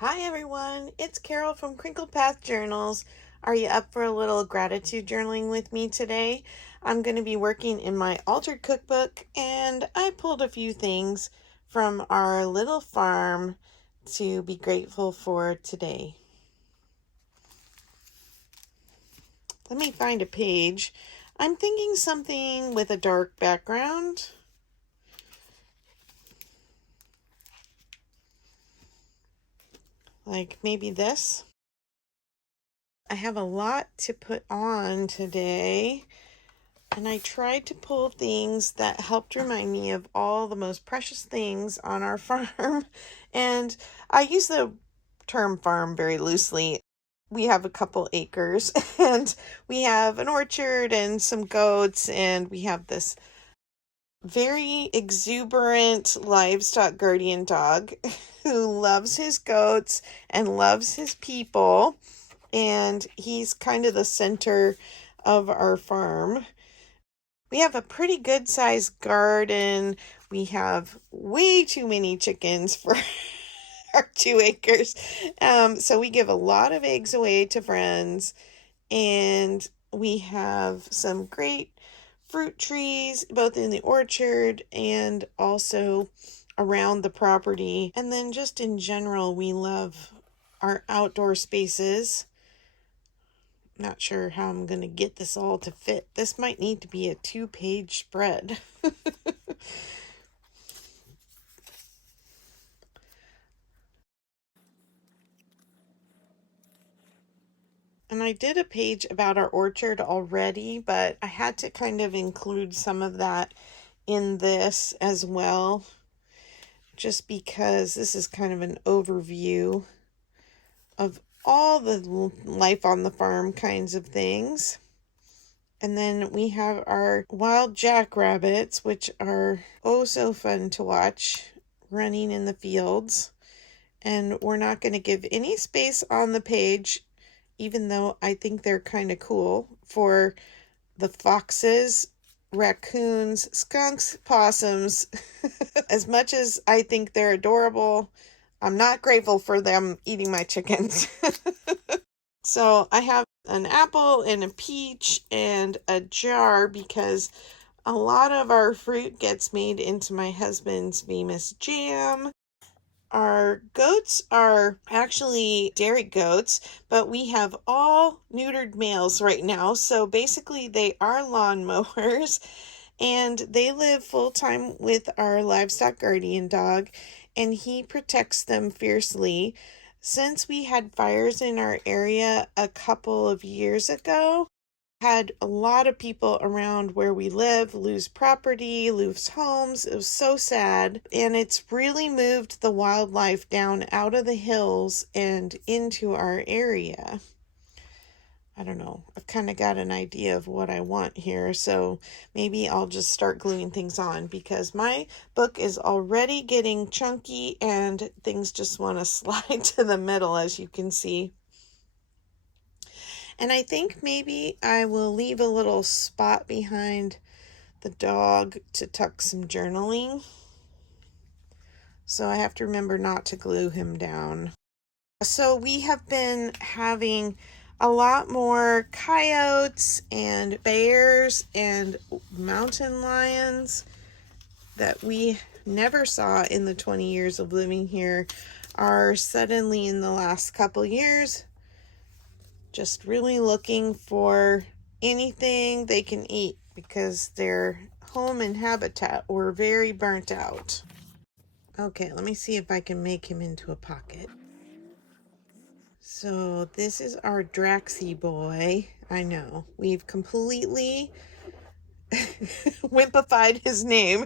Hi everyone, it's Carol from Crinkle Path Journals. Are you up for a little gratitude journaling with me today? I'm going to be working in my altered cookbook, and I pulled a few things from our little farm to be grateful for today. Let me find a page. I'm thinking something with a dark background. Like maybe this. I have a lot to put on today, and I tried to pull things that helped remind me of all the most precious things on our farm. And I use the term farm very loosely. We have a couple acres and we have an orchard and some goats, and we have this very exuberant livestock guardian dog who loves his goats and loves his people. And he's kind of the center of our farm. We have a pretty good sized garden. We have way too many chickens for our 2 acres. So we give a lot of eggs away to friends. And we have some great fruit trees, both in the orchard and also around the property. And then just in general, we love our outdoor spaces. Not sure how I'm going to get this all to fit. This might need to be a 2-page spread. And I did a page about our orchard already, but I had to kind of include some of that in this as well, just because this is kind of an overview of all the life on the farm kinds of things. And then we have our wild jackrabbits, which are oh so fun to watch running in the fields. And we're not going to give any space on the page, even though I think they're kind of cool, for the foxes, raccoons, skunks, possums. As much as I think they're adorable, I'm not grateful for them eating my chickens. So I have an apple and a peach and a jar because a lot of our fruit gets made into my husband's famous jam. Our goats are actually dairy goats, but we have all neutered males right now. So basically they are lawn mowers, and they live full time with our livestock guardian dog, and he protects them fiercely. Since we had fires in our area a couple of years ago, had a lot of people around where we live lose property, lose homes. It was so sad. And it's really moved the wildlife down out of the hills and into our area. I don't know. I've kind of got an idea of what I want here. So maybe I'll just start gluing things on, because my book is already getting chunky and things just want to slide to the middle, as you can see. And I think maybe I will leave a little spot behind the dog to tuck some journaling. So I have to remember not to glue him down. So we have been having a lot more coyotes and bears and mountain lions that we never saw in the 20 years of living here, are suddenly in the last couple years just really looking for anything they can eat, because their home and habitat were very burnt out. Okay, let me see if I can make him into a pocket. So this is our Draxy boy. I know, we've completely wimpified his name.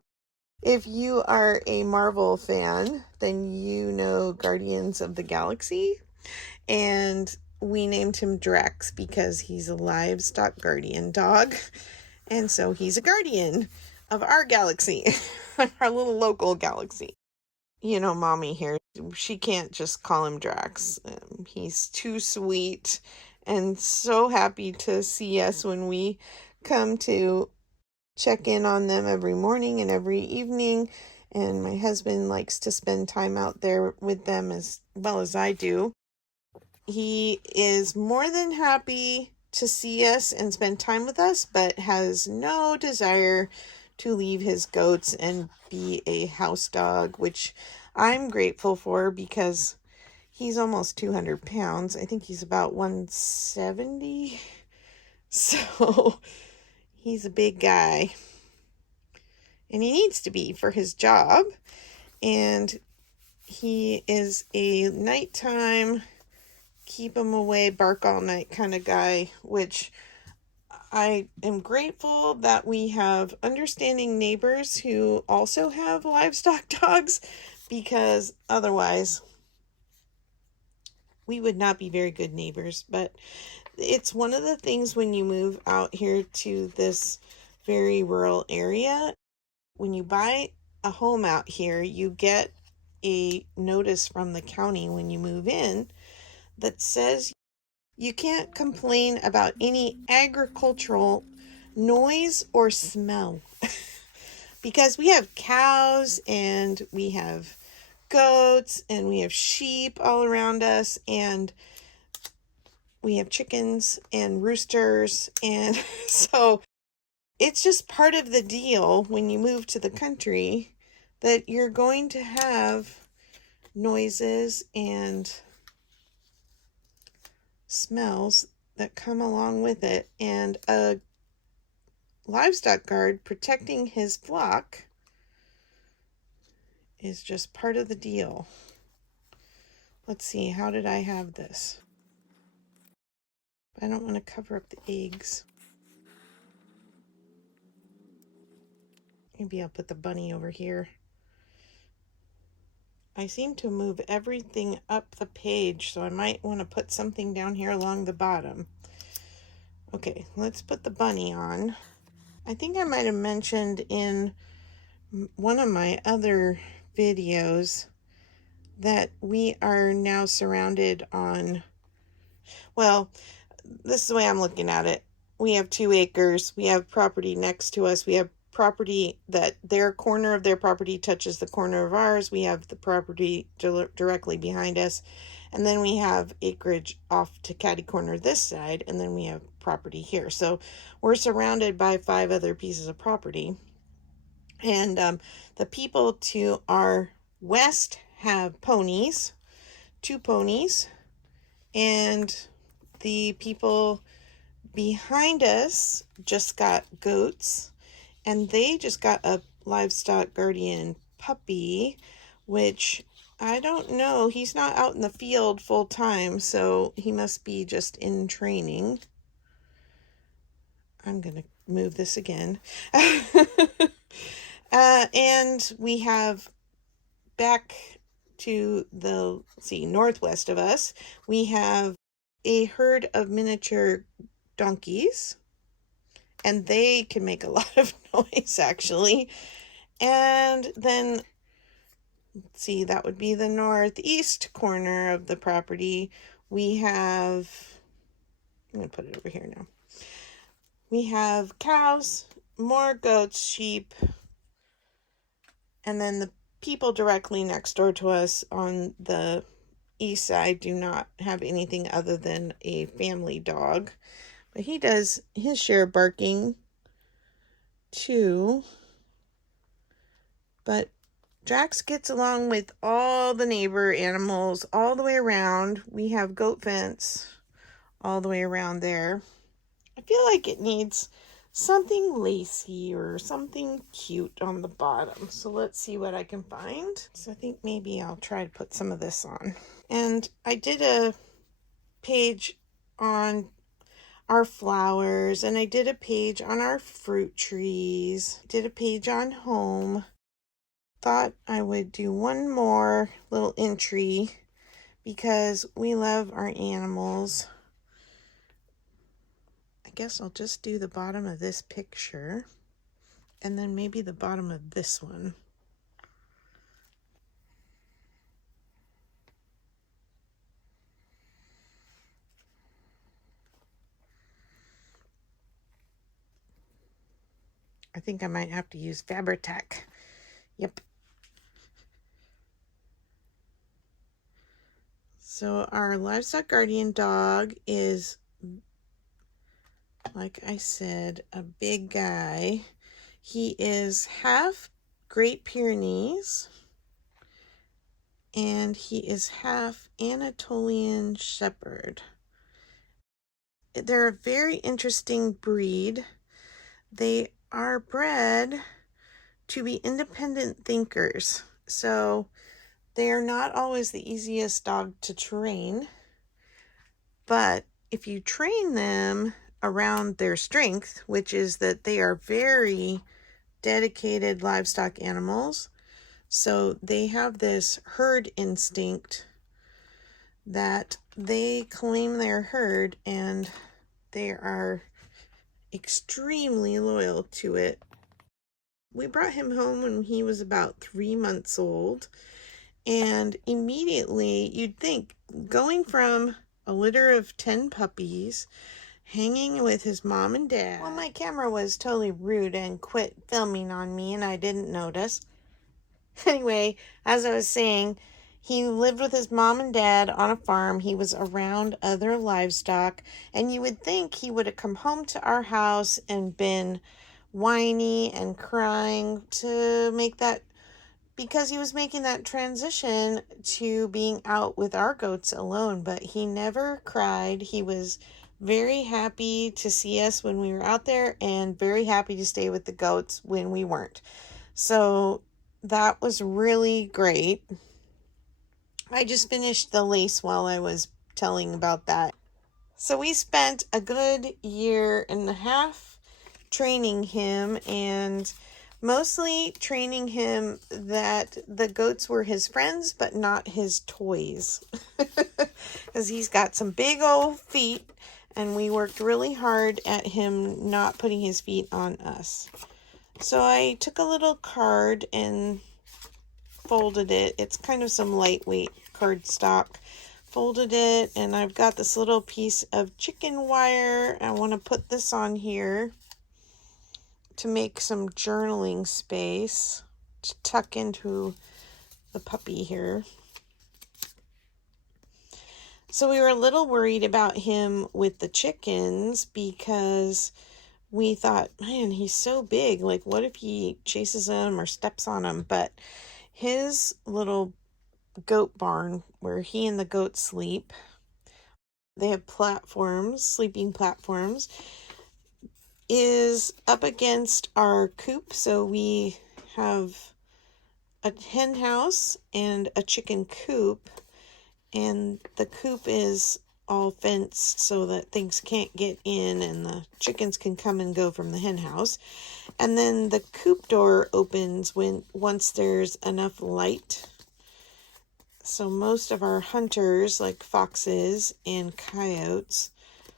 If you are a Marvel fan, then you know Guardians of the Galaxy. And we named him Drax because he's a livestock guardian dog. And so he's a guardian of our galaxy, our little local galaxy. You know, mommy here, she can't just call him Drax. He's too sweet and so happy to see us when we come to check in on them every morning and every evening. and my husband likes to spend time out there with them as well as I do. He is more than happy to see us and spend time with us, but has no desire to leave his goats and be a house dog, which I'm grateful for because he's almost 200 pounds. I think he's about 170. So he's a big guy. And he needs to be for his job. And he is a nighttime, keep him away, bark all night kind of guy, which I am grateful that we have understanding neighbors who also have livestock dogs, because otherwise we would not be very good neighbors. But it's one of the things when you move out here to this very rural area, when you buy a home out here, you get a notice from the county when you move in that says you can't complain about any agricultural noise or smell. Because we have cows and we have goats and we have sheep all around us, and we have chickens and roosters. And so it's just part of the deal when you move to the country that you're going to have noises and smells that come along with it. And a livestock guard protecting his flock is just part of the deal. Let's see, how did I have this? I don't want to cover up the eggs. Maybe I'll put the bunny over here. I seem to move everything up the page, so I might want to put something down here along the bottom. Okay, let's put the bunny on. I think I might have mentioned in one of my other videos that we are now surrounded on, well, this is the way I'm looking at it. We have 2 acres. We have property next to us. We have property that their corner of their property touches the corner of ours. We have the property directly behind us. And then we have acreage off to catty corner this side. And then we have property here. So we're surrounded by 5 other pieces of property. And the people to our west have ponies, 2 ponies. And the people behind us just got goats, and they just got a livestock guardian puppy, which I don't know. He's not out in the field full time, so he must be just in training. I'm going to move this again. And we have back to the, northwest of us, we have a herd of miniature donkeys, and they can make a lot of noise actually. And then that would be the northeast corner of the property. We have, I'm going to put it over here now. We have cows, more goats, sheep, and then the people directly next door to us on the east side do not have anything other than a family dog. But he does his share of barking too. But Drax gets along with all the neighbor animals all the way around. We have goat fence all the way around there. I feel like it needs something lacy or something cute on the bottom. So let's see what I can find. So I think maybe I'll try to put some of this on. And I did a page on our flowers, and I did a page on our fruit trees, did a page on home. Thought I would do one more little entry because we love our animals. I guess I'll just do the bottom of this picture and then maybe the bottom of this one. I think I might have to use Fabri-Tac. Yep. So our livestock guardian dog is, like I said, a big guy. He is half Great Pyrenees and he is half Anatolian Shepherd. They're a very interesting breed. They are bred to be independent thinkers. So they are not always the easiest dog to train, but if you train them around their strength, which is that they are very dedicated livestock animals, so they have this herd instinct that they claim their herd and they are extremely loyal to it. We brought him home when he was about 3 months old, and immediately you'd think, going from a litter of 10 puppies hanging with his mom and dad. Well, my camera was totally rude and quit filming on me and I didn't notice. Anyway, as I was saying, he lived with his mom and dad on a farm. He was around other livestock, and you would think he would have come home to our house and been whiny and crying to make that, because he was making that transition to being out with our goats alone, but he never cried. He was very happy to see us when we were out there and very happy to stay with the goats when we weren't. So that was really great. I just finished the lace while I was telling about that. So we spent a good 1.5 years training him, and mostly training him that the goats were his friends but not his toys. Because he's got some big old feet, and we worked really hard at him not putting his feet on us. So I took a little card and folded it. It's kind of some lightweight cardstock. Folded it, and I've got this little piece of chicken wire. I want to put this on here to make some journaling space to tuck into the puppy here. So we were a little worried about him with the chickens because we thought, man, he's so big. Like, what if he chases them or steps on them? But his little goat barn where he and the goats sleep, they have platforms, sleeping platforms, is up against our coop. So we have a hen house and a chicken coop, and the coop is all fenced so that things can't get in and the chickens can come and go from the hen house. And then the coop door opens once there's enough light. So most of our hunters, like foxes and coyotes,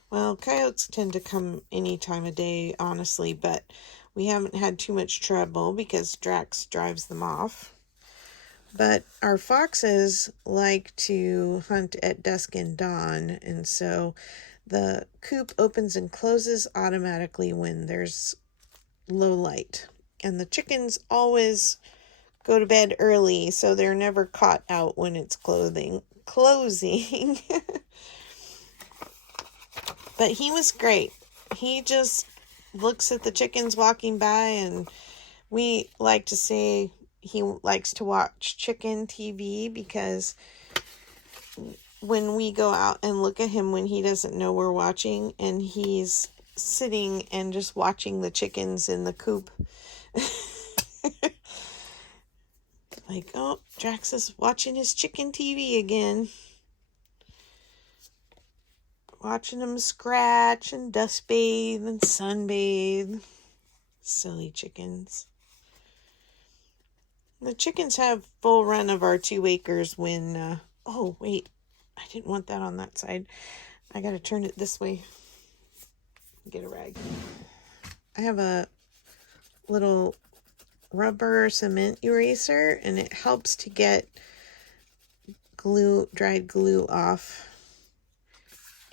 well, coyotes tend to come any time of day, honestly, but we haven't had too much trouble because Drax drives them off. But our foxes like to hunt at dusk and dawn, and so the coop opens and closes automatically when there's low light. And the chickens always go to bed early, so they're never caught out when it's closing. But he was great. He just looks at the chickens walking by, and we like to say he likes to watch chicken TV, because when we go out and look at him when he doesn't know we're watching, and he's sitting and just watching the chickens in the coop. Like, oh, Drax is watching his chicken TV again. Watching them scratch and dust bathe and sunbathe. Silly chickens. The chickens have full run of our 2 acres when, oh, wait. I didn't want that on that side. I gotta turn it this way. Get a rag. I have a little rubber cement eraser, and it helps to get dried glue off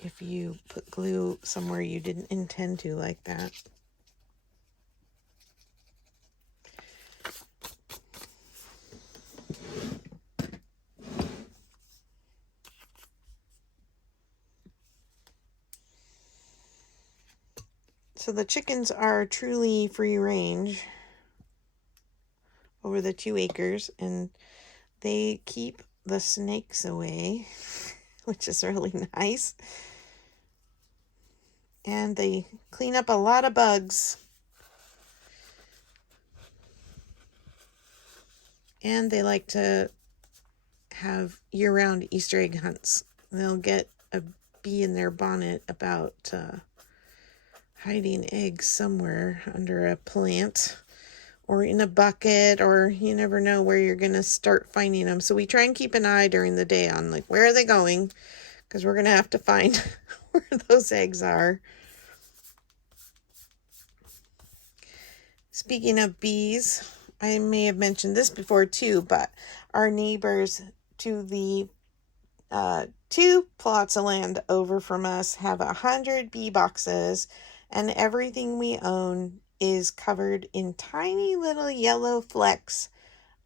if you put glue somewhere you didn't intend to, like that. So the chickens are truly free range over the 2 acres, and they keep the snakes away, which is really nice. And they clean up a lot of bugs. And they like to have year-round Easter egg hunts. They'll get a bee in their bonnet about hiding eggs somewhere under a plant or in a bucket, or you never know where you're going to start finding them. So we try and keep an eye during the day on like where are they going, because we're going to have to find where those eggs are. Speaking of bees, I may have mentioned this before too, but our neighbors to the 2 plots of land over from us have 100 bee boxes, and everything we own is covered in tiny little yellow flecks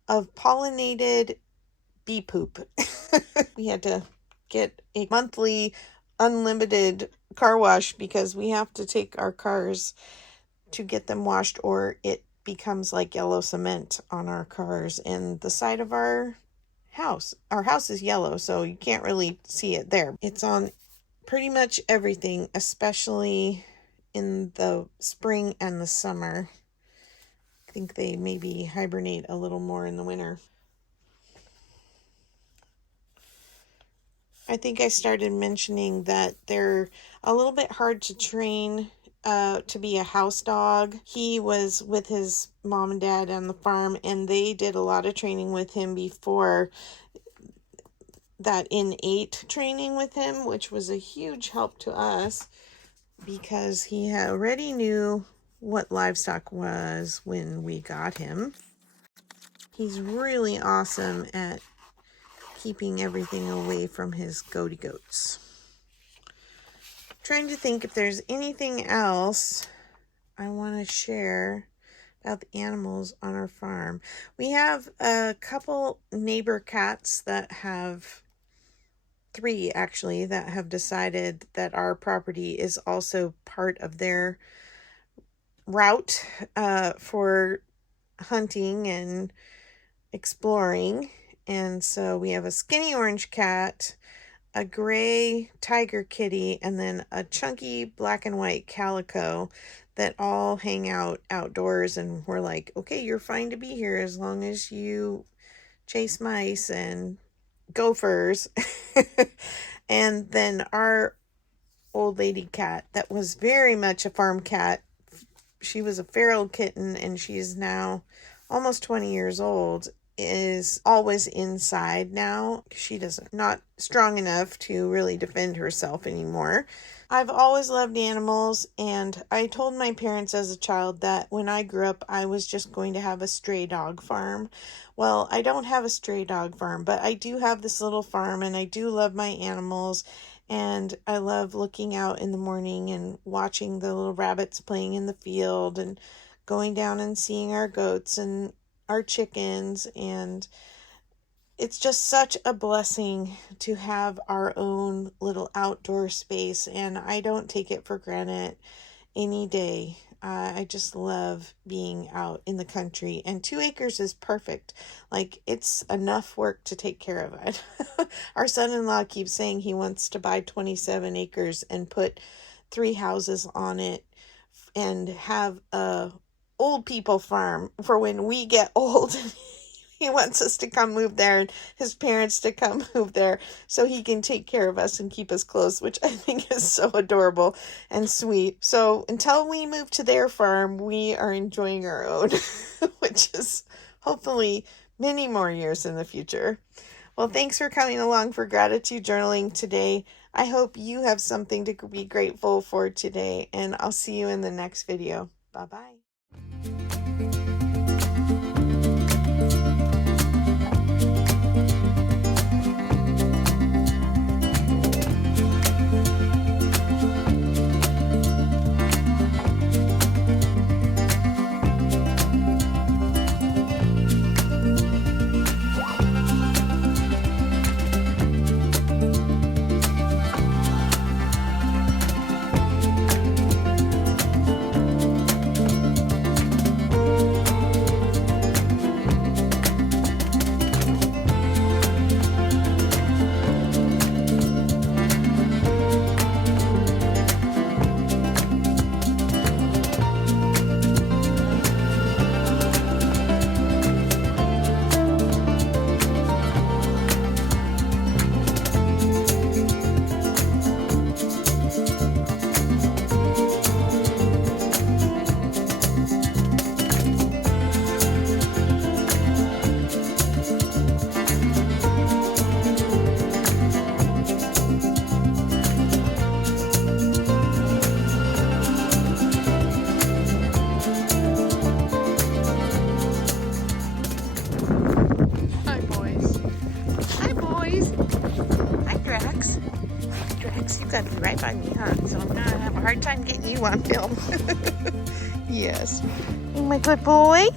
of pollinated bee poop. We had to get a monthly unlimited car wash because we have to take our cars to get them washed, or it becomes like yellow cement on our cars and the side of our house. Our house is yellow, so you can't really see it there. It's on pretty much everything, especially in the spring and the summer. I think they maybe hibernate a little more in the winter. I think I started mentioning that they're a little bit hard to train to be a house dog. He was with his mom and dad on the farm, and they did a lot of training with him before that innate training with him, which was a huge help to us because he already knew what livestock was when we got him. He's really awesome at keeping everything away from his goaty goats. Trying to think if there's anything else I want to share about the animals on our farm. We have a couple neighbor cats that have 3 actually that have decided that our property is also part of their route for hunting and exploring. And so we have a skinny orange cat, a gray tiger kitty, and then a chunky black and white calico that all hang out outdoors. And we're like, okay, you're fine to be here as long as you chase mice and gophers. And then our old lady cat that was very much a farm cat. She was a feral kitten, and she's now almost 20 years old, is always inside now. She doesn't not strong enough to really defend herself anymore. I've always loved animals, and I told my parents as a child that when I grew up I was just going to have a stray dog farm. Well, I don't have a stray dog farm, but I do have this little farm, and I do love my animals, and I love looking out in the morning and watching the little rabbits playing in the field and going down and seeing our goats and our chickens. And it's just such a blessing to have our own little outdoor space, and I don't take it for granted any day. I just love being out in the country, and 2 acres is perfect. Like, it's enough work to take care of it. Our son-in-law keeps saying he wants to buy 27 acres and put 3 houses on it and have a old people farm for when we get old. He wants us to come move there and his parents to come move there so he can take care of us and keep us close, which I think is so adorable and sweet. So until we move to their farm, we are enjoying our own, which is hopefully many more years in the future. Well, thanks for coming along for gratitude journaling today. I hope you have something to be grateful for today, and I'll see you in the next video. Bye-bye. course, you've got to be right by me, huh? So I'm gonna have a hard time getting you on film. Yes. You my good boy?